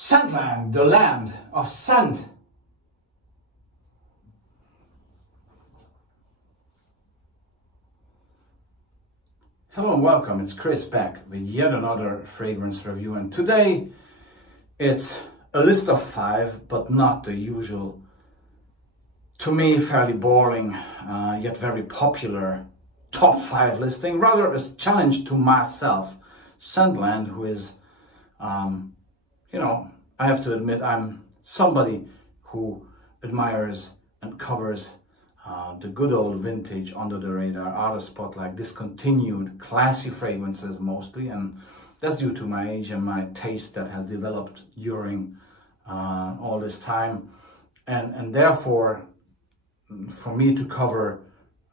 Scentland, the land of scent. Hello and welcome, it's Chris back with yet another fragrance review, and today it's a list of 5, but not the usual, to me fairly boring, yet very popular top 5 listing. Rather a challenge to myself, Scentland, who is, I have to admit, I'm somebody who admires and covers the good old vintage, under the radar, out of spotlight, discontinued, classy fragrances mostly, and that's due to my age and my taste that has developed during all this time, and therefore, for me to cover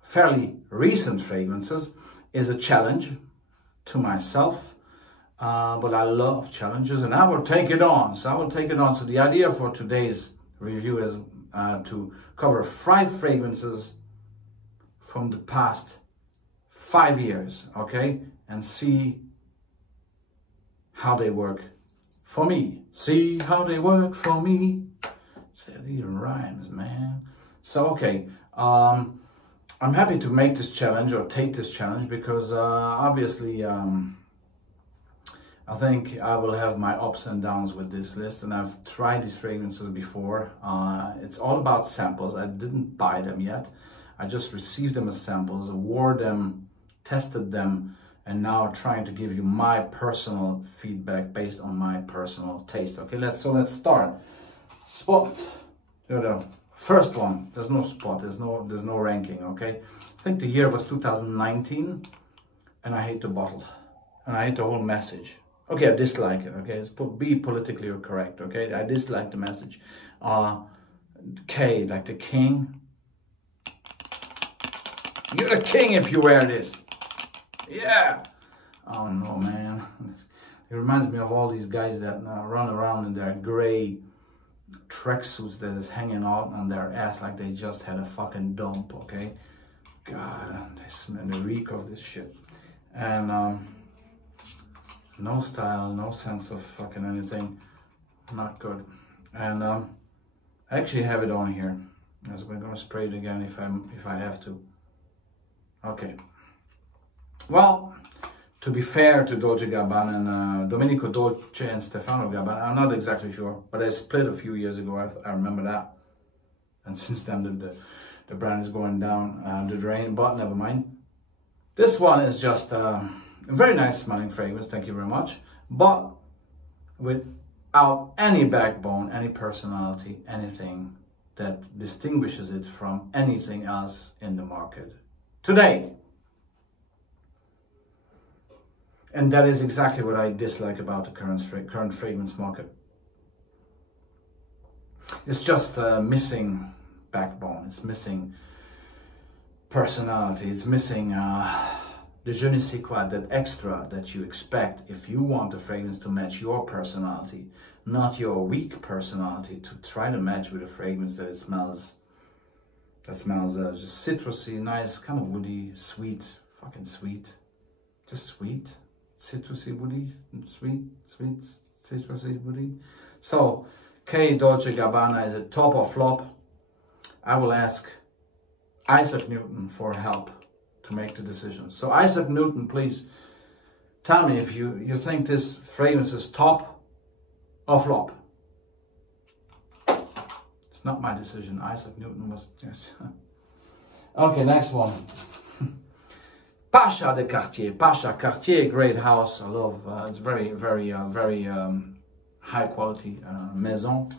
fairly recent fragrances is a challenge to myself. But I love challenges and I will take it on. So the idea for today's review is to cover 5 fragrances from the past 5 years, okay? And see how they work for me. See how they work for me. See, these rhymes, man. So, okay. I'm happy to make this challenge or take this challenge because obviously I think I will have my ups and downs with this list, and I've tried these fragrances before. It's all about samples. I didn't buy them yet. I just received them as samples, wore them, tested them, and now trying to give you my personal feedback based on my personal taste. Okay, let's start. Spot. The first one. There's no spot. There's no ranking. Okay, I think the year was 2019, and I hate the bottle, and I hate the whole message. Okay, I dislike it, okay? Be politically correct, okay? I dislike the message. K, like the king. You're the king if you wear this. Yeah. Oh no, man. It reminds me of all these guys that run around in their gray tracksuits that is hanging out on their ass like they just had a fucking dump, okay? God, they smell the reek of this shit. And, no style, no sense of fucking anything, not good. And I actually have it on here. So we're gonna spray it again if I have to. Okay. Well, to be fair to Dolce & Gabbana and Domenico Dolce and Stefano Gabbana, I'm not exactly sure, but I split a few years ago. I remember that. And since then the brand is going down the drain. But never mind. This one is just a very nice smelling fragrance, thank you very much, but without any backbone, any personality, anything that distinguishes it from anything else in the market today. And that is exactly what I dislike about the current fragrance market. It's just missing backbone, it's missing personality, it's missing the je ne sais quoi, that extra that you expect if you want the fragrance to match your personality, not your weak personality, to try to match with a fragrance that smells just citrusy, nice, kind of woody, sweet, fucking sweet, just sweet, citrusy, woody, sweet, citrusy, woody. So, K Dolce & Gabbana, is it top or flop? I will ask Isaac Newton for help to make the decision. So Isaac Newton, please tell me if you think this fragrance is top or flop. It's not my decision. Isaac Newton was, yes. Okay, next one. Pacha de Cartier. Pacha Cartier, great house. I love. It's very high quality maison.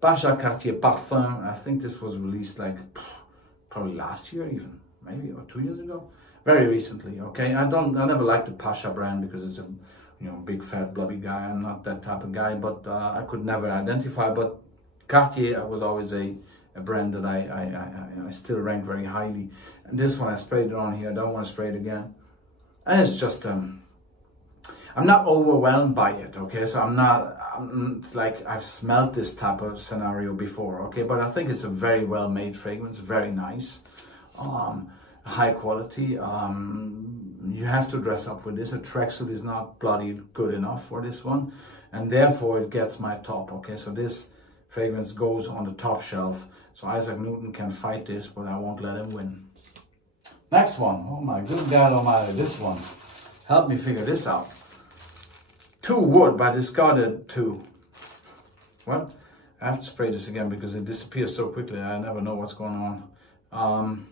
Pacha Cartier Parfum. I think this was released like probably last year even. Maybe, or 2 years ago, very recently. Okay, I never liked the Pacha brand because it's a big fat blubby guy. I'm not that type of guy, but I could never identify. But Cartier was always a brand that I still rank very highly. And this one I sprayed it on here. I don't want to spray it again. And it's just I'm not overwhelmed by it. Okay, so it's like I've smelled this type of scenario before. Okay, but I think it's a very well made fragrance, very nice. high quality. You have to dress up with this. A tracksuit is not bloody good enough for this one, and therefore it gets my top. Okay, so this fragrance goes on the top shelf. So Isaac Newton can fight this, but I won't let him win. Next one. Oh my good God almighty, this one. Help me figure this out. 2 Wood by Discarded 2. What? I have to spray this again because it disappears so quickly. I never know what's going on.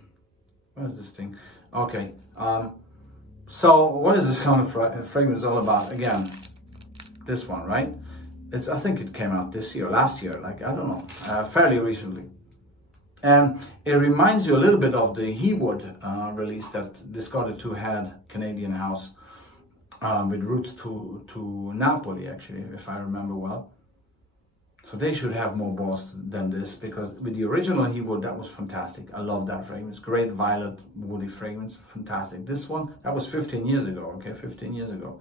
What is this thing? Okay. So what is the sound fragrance all about? Again, this one, right? I think it came out this year, last year, like, I don't know, fairly recently. And it reminds you a little bit of the He Wood release that Discarded 2 had, Canadian house, with roots to Napoli, actually, if I remember well. So they should have more balls than this, because with the original He Wood, that was fantastic. I love that fragrance. Great violet, woody fragrance, fantastic. This one, that was 15 years ago, okay, 15 years ago.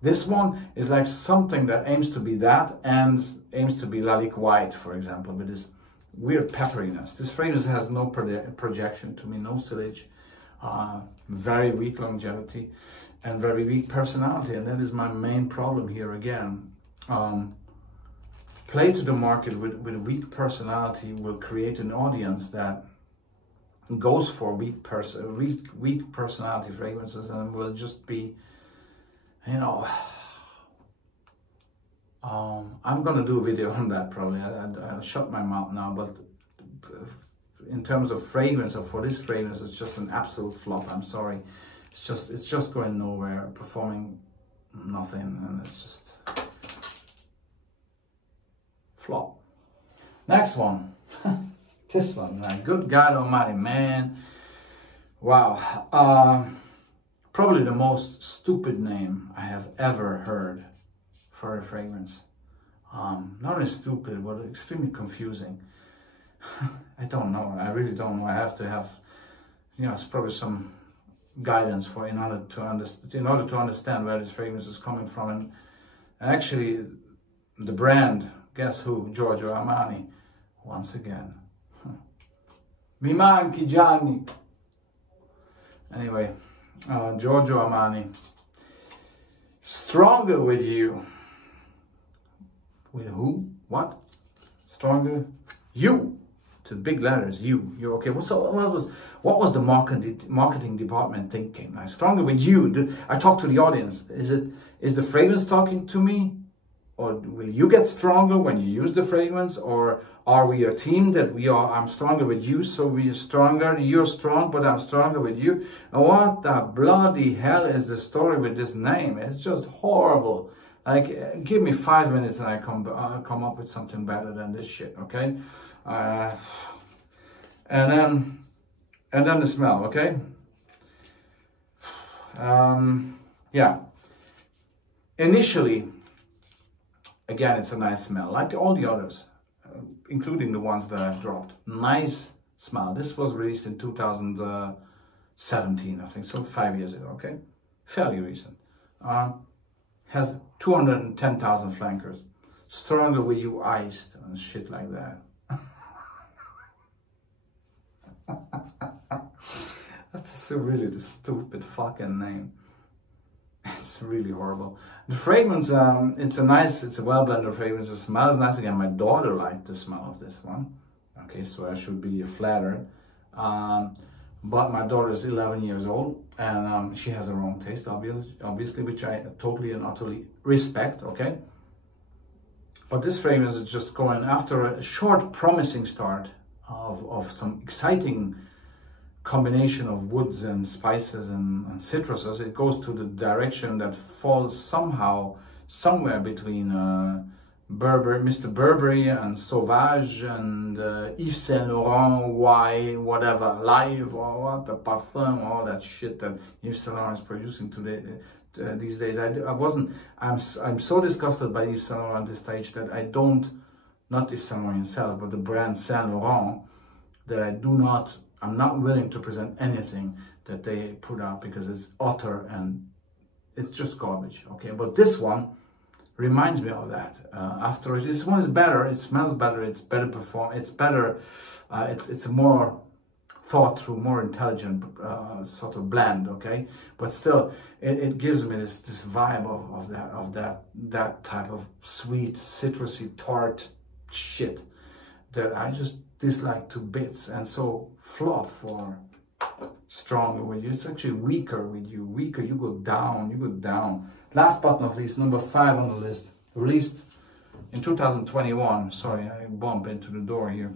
This one is like something that aims to be that and aims to be Lalique White, for example, with this weird pepperiness. This fragrance has no projection to me, no sillage, very weak longevity and very weak personality. And that is my main problem here again. Play to the market with weak personality will create an audience that goes for weak personality fragrances, and will just be, you know, I'm gonna do a video on that probably. I'll shut my mouth now, but in terms of fragrance, or for this fragrance, it's just an absolute flop. I'm sorry, it's just going nowhere, performing nothing, and it's just flop. Next one. This one, like, good God almighty, man. Wow. Probably the most stupid name I have ever heard for a fragrance. Not only stupid, but extremely confusing. I don't know. I really don't know. I have to have, you know, it's probably some guidance in order to understand where this fragrance is coming from. And actually, the brand, guess who? Giorgio Armani, once again. Mi manchi, Gianni. Anyway, Giorgio Armani. Stronger with you. With who? What? Stronger? You. To big letters. You. You're okay. So what was the marketing department thinking? Like, stronger with you. I talk to the audience. Is the fragrance talking to me? Or will you get stronger when you use the fragrance? Or are we a team that I'm stronger with you, so we are stronger, you're strong, but I'm stronger with you? And what the bloody hell is the story with this name? It's just horrible. Like, give me 5 minutes and I come up with something better than this shit, okay? And then the smell, okay? Yeah. Initially, again, it's a nice smell, like all the others, including the ones that I've dropped. Nice smell. This was released in 2017, I think, so 5 years ago, okay? Fairly recent. Has 210,000 flankers. Stronger with you iced and shit like that. That's really the stupid fucking name. It's really horrible. The fragrance, it's a well-blended fragrance. It smells nice. Again, my daughter liked the smell of this one. Okay, so I should be flattered. But my daughter is 11 years old, and she has her own taste, obviously, which I totally and utterly respect, okay? But this fragrance is just going, after a short, promising start of some exciting combination of woods and spices and citruses, it goes to the direction that falls somewhere between Mr. Burberry and Sauvage and Yves Saint Laurent, whatever, Live, or what, the parfum, all that shit that Yves Saint Laurent is producing today, these days. I'm so disgusted by Yves Saint Laurent at this stage that I don't, not Yves Saint Laurent himself, but the brand Saint Laurent, that I'm not willing to present anything that they put out, because it's utter and it's just garbage, okay? But this one reminds me of that. This one is better, it smells better, it's better performed, it's better, it's a more thought through, more intelligent sort of blend, okay? But still, it gives me this vibe of that type of sweet, citrusy, tart shit that I just dislike to bits. And so flop for stronger with you. It's actually weaker with you. Weaker, you go down, you go down. Last but not least, number 5 on the list, released in 2021. Sorry, I bump into the door here.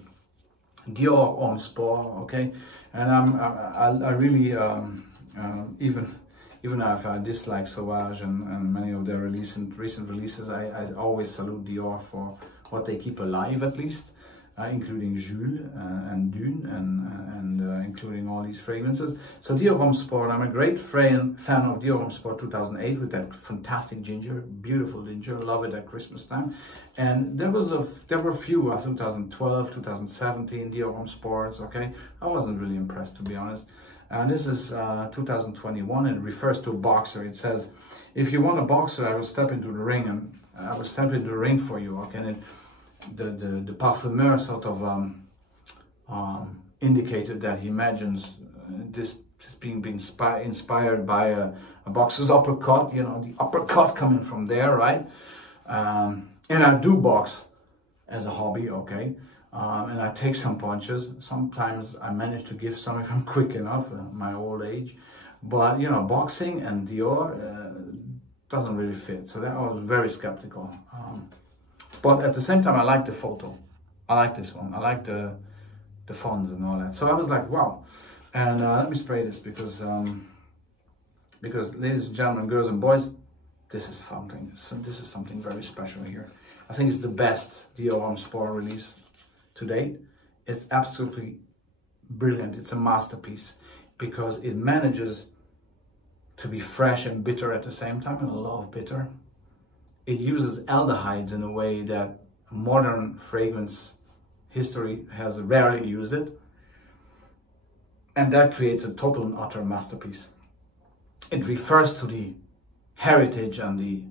Dior Homme Sport, okay, and I really even if I dislike Sauvage and many of their recent releases, I always salute Dior for what they keep alive, at least, including Jules and Dune and including all these fragrances. So Dior Homme Sport, I'm a great fan of Dior Homme Sport 2008 with that fantastic ginger, beautiful ginger, love it at Christmas time. And there were a few, 2012, 2017 Dior Homme Sports, okay. I wasn't really impressed, to be honest. And this is 2021, and it refers to a boxer. It says, if you want a boxer, I will step into the ring, and I will step into the ring for you, okay. And the parfumeur sort of indicated that he imagines this being inspired by a boxer's uppercut, you know, the uppercut coming from there, right? And I do box as a hobby, okay? And I take some punches. Sometimes I manage to give some if I'm quick enough, my old age. But, you know, boxing and Dior doesn't really fit. So that I was very skeptical. But at the same time, I like the photo. I like this one. I like the fonts and all that. So I was like, wow. And let me spray this because ladies and gentlemen, girls and boys, this is something very special here. I think it's the best Dior Homme Sport release to date. It's absolutely brilliant. It's a masterpiece because it manages to be fresh and bitter at the same time, and I love bitter. It uses aldehydes in a way that modern fragrance history has rarely used it. And that creates a total and utter masterpiece. It refers to the heritage and the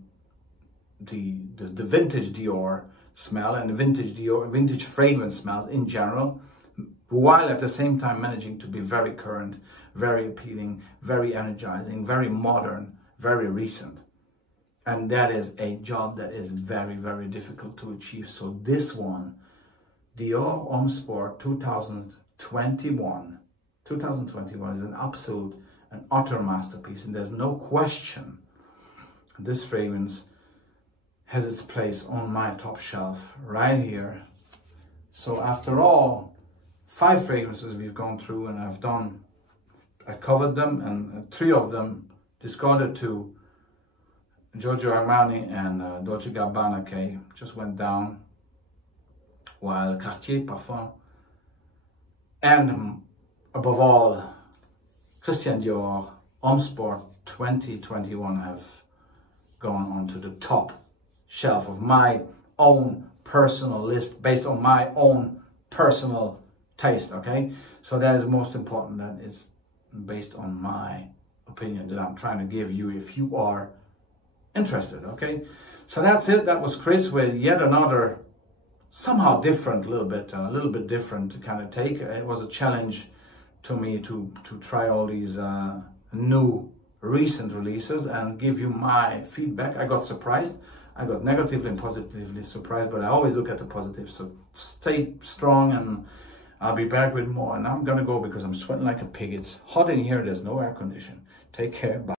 vintage Dior smell and the vintage fragrance smells in general, while at the same time managing to be very current, very appealing, very energizing, very modern, very recent. And that is a job that is very, very difficult to achieve. So this one, Dior Homme Sport 2021 is an absolute and utter masterpiece, and there's no question this fragrance has its place on my top shelf right here. So after all 5 fragrances we've gone through, and I covered them, and 3 of them discarded to Giorgio Armani and Dolce & Gabbana K just went down, while Cartier Parfum and above all Christian Dior Homme Sport 2021 have gone onto the top shelf of my own personal list based on my own personal taste, okay? So that is most important, that it's based on my opinion that I'm trying to give you if you are interested, okay? So that's it. That was Chris with yet another somehow different, a little bit different to kind of take. It was a challenge to me to try all these new recent releases and give you my feedback. I got surprised. I got negatively and positively surprised, but I always look at the positive. So stay strong, and I'll be back with more. And I'm gonna go because I'm sweating like a pig. It's hot in here. There's no air conditioning. Take care. Bye.